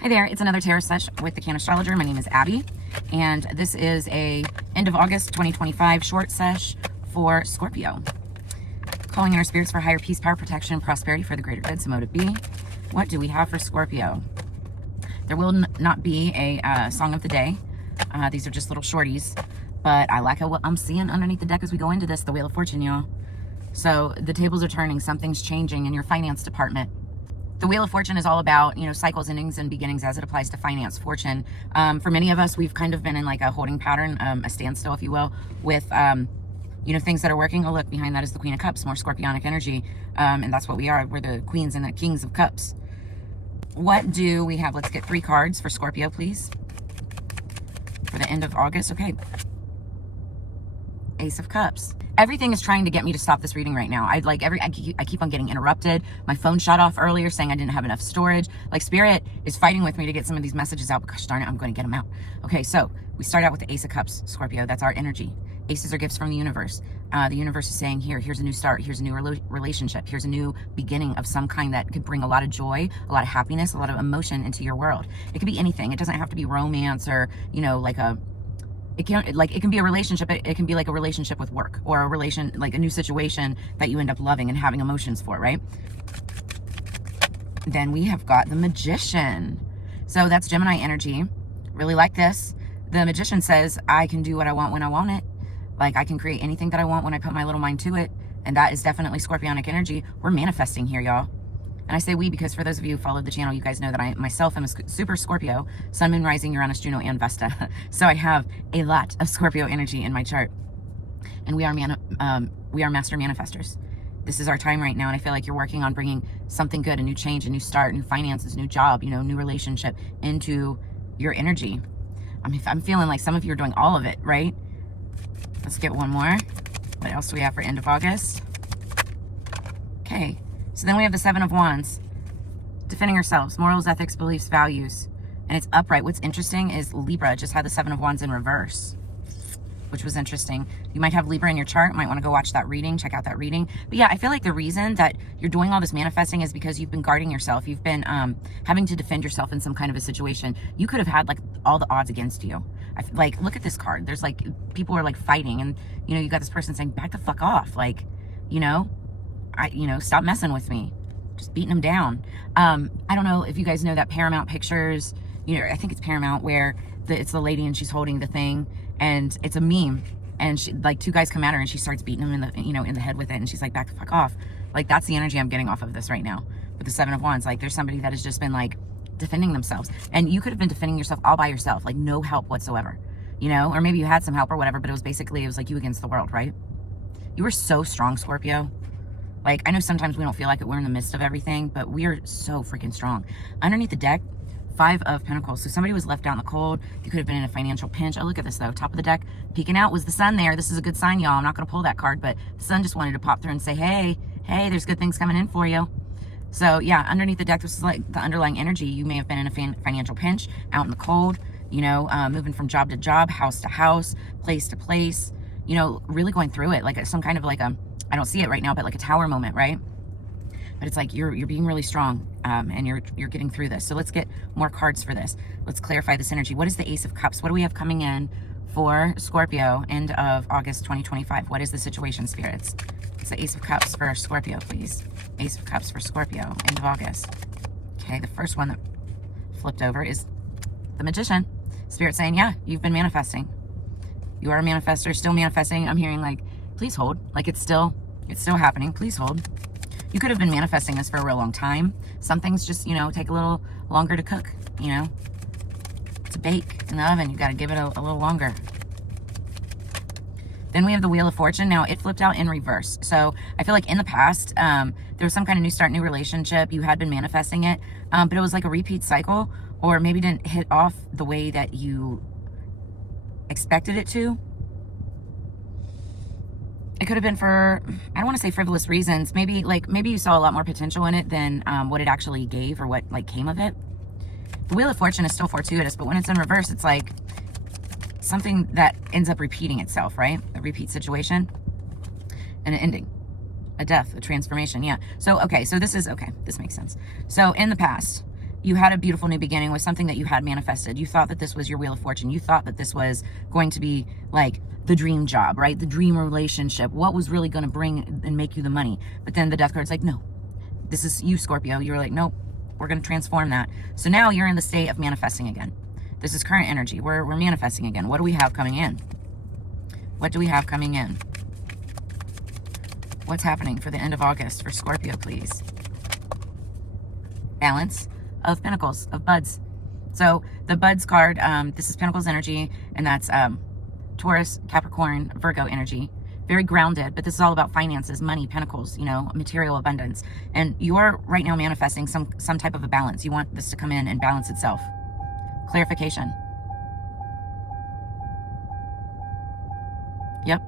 Hi there, it's another tarot sesh with the Cannastrologer. My name is Abby, and this is a end of August 2025 short sesh for Scorpio. Calling in our spirits for higher peace, power, protection, and prosperity for the greater good. So motive B. What do we have for Scorpio? There will not be a song of the day. These are just little shorties, but I like what I'm seeing underneath the deck as we go into this, the Wheel of Fortune, y'all. So the tables are turning, something's changing in your finance department. The Wheel of Fortune is all about, cycles, endings, and beginnings as it applies to finance, fortune. For many of us, we've kind of been in like a holding pattern, a standstill, if you will, with, things that are working. Oh, look, behind that is the Queen of Cups, more Scorpionic energy. And that's what we are. We're the Queens and the Kings of Cups. What do we have? Let's get 3 cards for Scorpio, please. For the end of August. Okay. Ace of Cups. Everything is trying to get me to stop this reading right now. I keep on getting interrupted. My phone shut off earlier saying I didn't have enough storage. Like Spirit is fighting with me to get some of these messages out, but gosh darn it, I'm going to get them out. Okay, so we start out with the Ace of Cups, Scorpio. That's our energy. Aces are gifts from the universe. The universe is saying here's a new start. Here's a new relationship. Here's a new beginning of some kind that could bring a lot of joy, a lot of happiness, a lot of emotion into your world. It could be anything. It doesn't have to be romance or, it can be a relationship. It can be like a relationship with work or a relation, like a new situation that you end up loving and having emotions for, right? Then we have got the Magician. So that's Gemini energy. Really like this. The Magician says, I can do what I want when I want it. Like I can create anything that I want when I put my little mind to it. And that is definitely Scorpionic energy. We're manifesting here, y'all. And I say we because for those of you who followed the channel, you guys know that I myself am a super Scorpio, Sun, Moon, Rising, Uranus, Juno, and Vesta. So I have a lot of Scorpio energy in my chart. And we are master manifestors. This is our time right now. And I feel like you're working on bringing something good, a new change, a new start, new finances, new job, new relationship into your energy. I mean, I'm feeling like some of you are doing all of it, right? Let's get one more. What else do we have for end of August? Okay. So then we have the 7 of Wands, defending ourselves, morals, ethics, beliefs, values, and it's upright. What's interesting is Libra just had the 7 of Wands in reverse, which was interesting. You might have Libra in your chart, might want to go watch that reading, check out that reading. But yeah, I feel like the reason that you're doing all this manifesting is because you've been guarding yourself. You've been having to defend yourself in some kind of a situation. You could have had like all the odds against you. Like, look at this card. There's like, people are like fighting and, you got this person saying, back the fuck off. Like, stop messing with me. Just beating them down. I don't know if you guys know that Paramount Pictures, I think it's Paramount, where it's the lady and she's holding the thing and it's a meme and she, like 2 guys come at her and she starts beating them in the, in the head with it. And she's like, back the fuck off. Like that's the energy I'm getting off of this right now with the 7 of Wands. Like there's somebody that has just been like defending themselves and you could have been defending yourself all by yourself, like no help whatsoever, or maybe you had some help or whatever, but it was like you against the world, right? You were so strong, Scorpio. Like, I know sometimes we don't feel like it. We're in the midst of everything, but we are so freaking strong. Underneath the deck, 5 of Pentacles. So somebody was left out in the cold. You could have been in a financial pinch. Oh, look at this, though. Top of the deck, peeking out was the sun there. This is a good sign, y'all. I'm not going to pull that card, but the sun just wanted to pop through and say, hey, there's good things coming in for you. So, yeah, underneath the deck, this is like the underlying energy. You may have been in a financial pinch, out in the cold, moving from job to job, house to house, place to place, really going through it. Like some kind of like I don't see it right now, but like a tower moment, right? But it's like you're being really strong and you're getting through this. So let's get more cards for this. Let's clarify this energy. What is the Ace of Cups? What do we have coming in for Scorpio end of August 2025? What is the situation, spirits? It's the Ace of Cups for Scorpio, please. Ace of Cups for Scorpio end of August. Okay, the first one that flipped over is the Magician. Spirit saying, yeah, you've been manifesting. You are a manifestor, still manifesting. I'm hearing like, please hold. Like it's still happening. Please hold. You could have been manifesting this for a real long time. Some things just, take a little longer to cook, to bake in the oven. You got to give it a little longer. Then we have the Wheel of Fortune. Now it flipped out in reverse. So I feel like in the past, there was some kind of new start, new relationship. You had been manifesting it, but it was like a repeat cycle or maybe didn't hit off the way that you expected it to. It could have been for, I don't want to say frivolous reasons. Maybe you saw a lot more potential in it than what it actually gave or what came of it. The Wheel of Fortune is still fortuitous, but when it's in reverse, it's like something that ends up repeating itself, right? A repeat situation and an ending, a death, a transformation. Yeah. So, okay. So this makes sense. So in the past, you had a beautiful new beginning with something that you had manifested. You thought that this was your wheel of fortune. You thought that this was going to be like the dream job, right? The dream relationship. What was really going to bring and make you the money? But then the death card's like, no, this is you, Scorpio. You're like, nope, we're going to transform that. So now you're in the state of manifesting again. This is current energy. We're manifesting again. What do we have coming in? What do we have coming in? What's happening for the end of August for Scorpio, please? Balance of Pentacles, of buds. So the buds card, this is Pentacles energy, and that's Taurus, Capricorn, Virgo energy. Very grounded, but this is all about finances, money, pentacles, you know, material abundance. And you're right now manifesting some type of a balance. You want this to come in and balance itself. Clarification. Yep.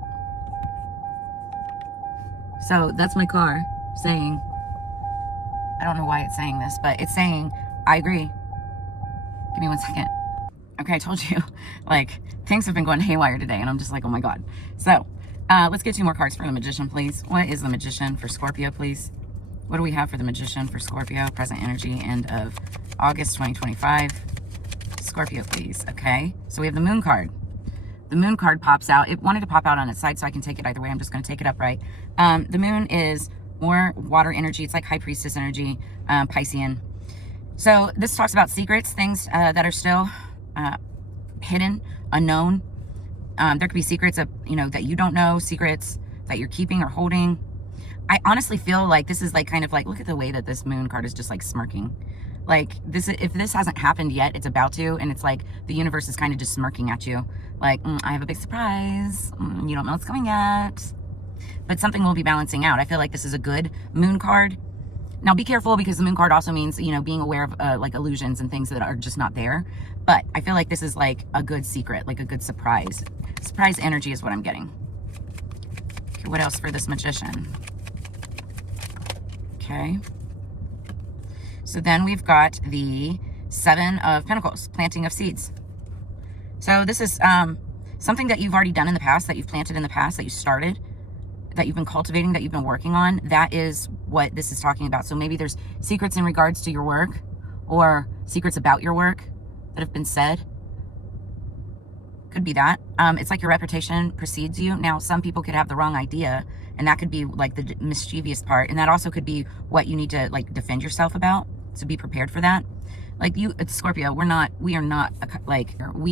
So that's my car saying, I don't know why it's saying this, but it's saying, I agree. Give me 1 second. Okay, I told you, like, things have been going haywire today, and I'm just like, oh my God. So, let's get 2 more cards for the Magician, please. What is the Magician for Scorpio, please? What do we have for the Magician for Scorpio? Present energy, end of August 2025. Scorpio, please. Okay, so we have the Moon card. The Moon card pops out. It wanted to pop out on its side, so I can take it either way. I'm just going to take it upright. The Moon is more water energy. It's like High Priestess energy, Piscean. So this talks about secrets, things that are still hidden, unknown. There could be secrets of, you know, that you don't know, secrets that you're keeping or holding. I honestly feel like this is like kind of like, look at the way that this Moon card is just like smirking. Like this, if this hasn't happened yet, it's about to, and it's like the universe is kind of just smirking at you. Like, I have a big surprise. You don't know what's coming yet. But something will be balancing out. I feel like this is a good Moon card. Now be careful, because the Moon card also means, you know, being aware of like illusions and things that are just not there. But I feel like this is like a good secret, like a good surprise. Surprise energy is what I'm getting. Okay, what else for this Magician? Okay. So then we've got the 7 of Pentacles, planting of seeds. So this is something that you've already done in the past, that you've planted in the past, that you started, that you've been cultivating, that you've been working on. That is what this is talking about. So maybe there's secrets in regards to your work, or secrets about your work that have been said. Could be that. It's like your reputation precedes you. Now, some people could have the wrong idea, and that could be like the mischievous part. And that also could be what you need to like defend yourself about. So be prepared for that. Like you, it's Scorpio, we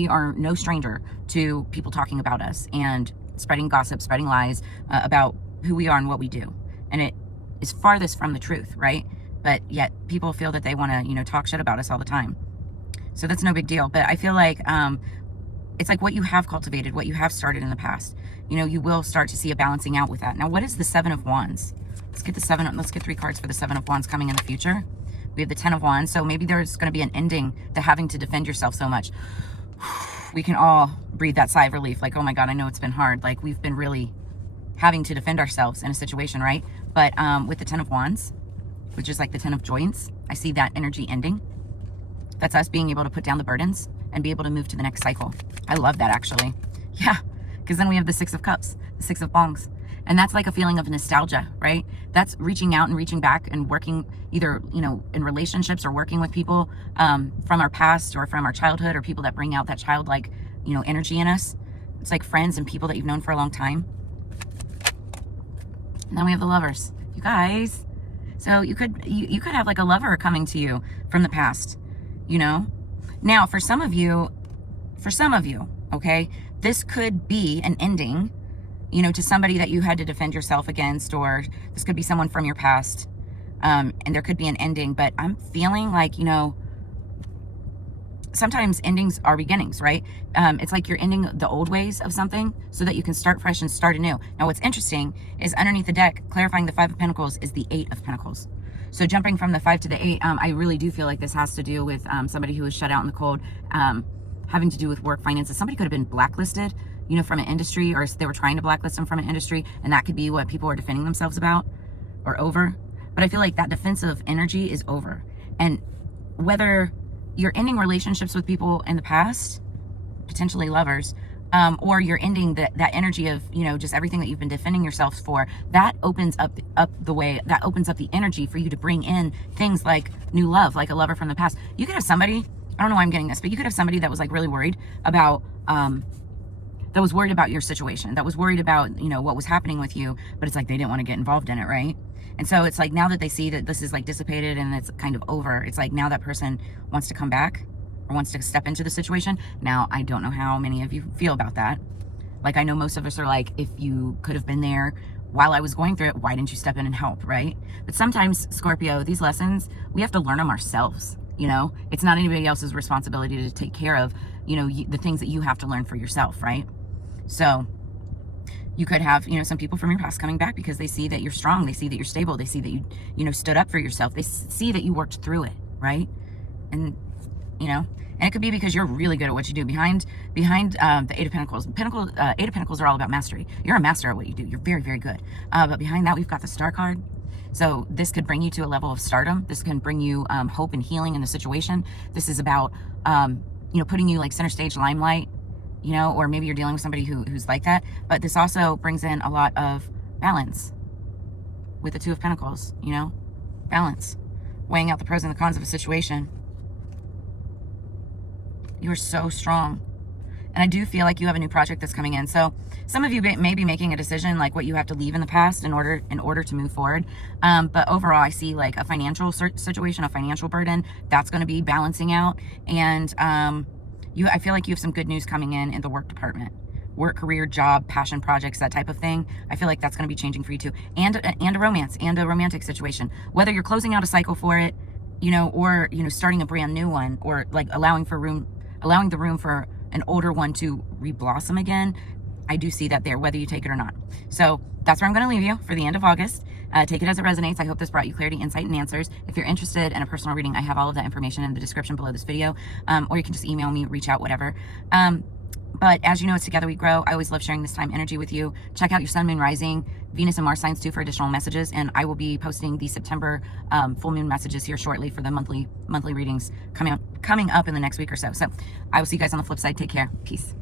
are no stranger to people talking about us and spreading gossip, spreading lies about who we are and what we do. And it is farthest from the truth, right? But yet people feel that they want to, you know, talk shit about us all the time. So that's no big deal. But I feel like it's like what you have cultivated, what you have started in the past. You know, you will start to see a balancing out with that. Now, what is the 7 of Wands? Let's get 3 cards for the 7 of Wands coming in the future. We have the 10 of Wands. So maybe there's going to be an ending to having to defend yourself so much. We can all breathe that sigh of relief. Like, oh my God, I know it's been hard. Like, we've been really having to defend ourselves in a situation, right? But with the 10 of Wands, which is like the 10 of Joints, I see that energy ending. That's us being able to put down the burdens and be able to move to the next cycle. I love that, actually. Yeah, because then we have the 6 of Cups, the 6 of Bongs. And that's like a feeling of nostalgia, right? That's reaching out and reaching back and working either, you know, in relationships or working with people from our past or from our childhood, or people that bring out that childlike, you know, energy in us. It's like friends and people that you've known for a long time. And then we have the Lovers. You guys. So you could have like a lover coming to you from the past, you know? Now, for some of you, okay, this could be an ending, you know, to somebody that you had to defend yourself against, or this could be someone from your past, and there could be an ending. But I'm feeling like, you know, sometimes endings are beginnings, right? It's like you're ending the old ways of something so that you can start fresh and start anew. Now, what's interesting is underneath the deck, clarifying the 5 of Pentacles, is the 8 of Pentacles. So jumping from the 5 to the 8, I really do feel like this has to do with somebody who was shut out in the cold, having to do with work, finances. Somebody could have been blacklisted, you know, from an industry, or they were trying to blacklist them from an industry, and that could be what people are defending themselves about or over. But I feel like that defensive energy is over. And whether you're ending relationships with people in the past, potentially lovers, or you're ending that energy of, you know, just everything that you've been defending yourselves for, that opens up the way, that opens up the energy for you to bring in things like new love, like a lover from the past. You could have somebody, I don't know why I'm getting this, but you could have somebody that was like really worried about, that was worried about your situation, that was worried about, you know, what was happening with you, but it's like they didn't want to get involved in it, right? And so it's like now that they see that this is like dissipated and it's kind of over, it's like now that person wants to come back or wants to step into the situation. Now, I don't know how many of you feel about that. Like, I know most of us are like, if you could have been there while I was going through it, why didn't you step in and help, right? But sometimes, Scorpio, these lessons, we have to learn them ourselves, you know? It's not anybody else's responsibility to take care of, you know, the things that you have to learn for yourself, right? So you could have, you know, some people from your past coming back because they see that you're strong. They see that you're stable. They see that you know, stood up for yourself. They see that you worked through it, right? And, you know, and it could be because you're really good at what you do. Behind the Eight of Pentacles, Eight of Pentacles are all about mastery. You're a master at what you do. You're very, very good. But behind that, we've got the Star card. So this could bring you to a level of stardom. This can bring you hope and healing in the situation. This is about, you know, putting you like center stage limelight, you know, or maybe you're dealing with somebody who's like that. But this also brings in a lot of balance with the Two of Pentacles, you know, balance, weighing out the pros and the cons of a situation. You are so strong. And I do feel like you have a new project that's coming in. So some of you may be making a decision like what you have to leave in the past in order to move forward. But overall, I see like a financial situation, a financial burden that's going to be balancing out. And I feel like you have some good news coming in the work department. Work, career, job, passion projects, that type of thing. I feel like that's going to be changing for you too. And a romance and a romantic situation. Whether you're closing out a cycle for it, you know, or, you know, starting a brand new one, or like allowing the room for an older one to reblossom again. I do see that there, whether you take it or not. So that's where I'm going to leave you for the end of August. Take it as it resonates. I hope this brought you clarity, insight, and answers. If you're interested in a personal reading, I have all of that information in the description below this video, or you can just email me, reach out, whatever. But as you know, it's Together We Grow. I always love sharing this time energy with you. Check out your Sun, Moon, Rising, Venus, and Mars signs too for additional messages. And I will be posting the September full moon messages here shortly for the monthly readings coming up in the next week or so. So I will see you guys on the flip side. Take care. Peace.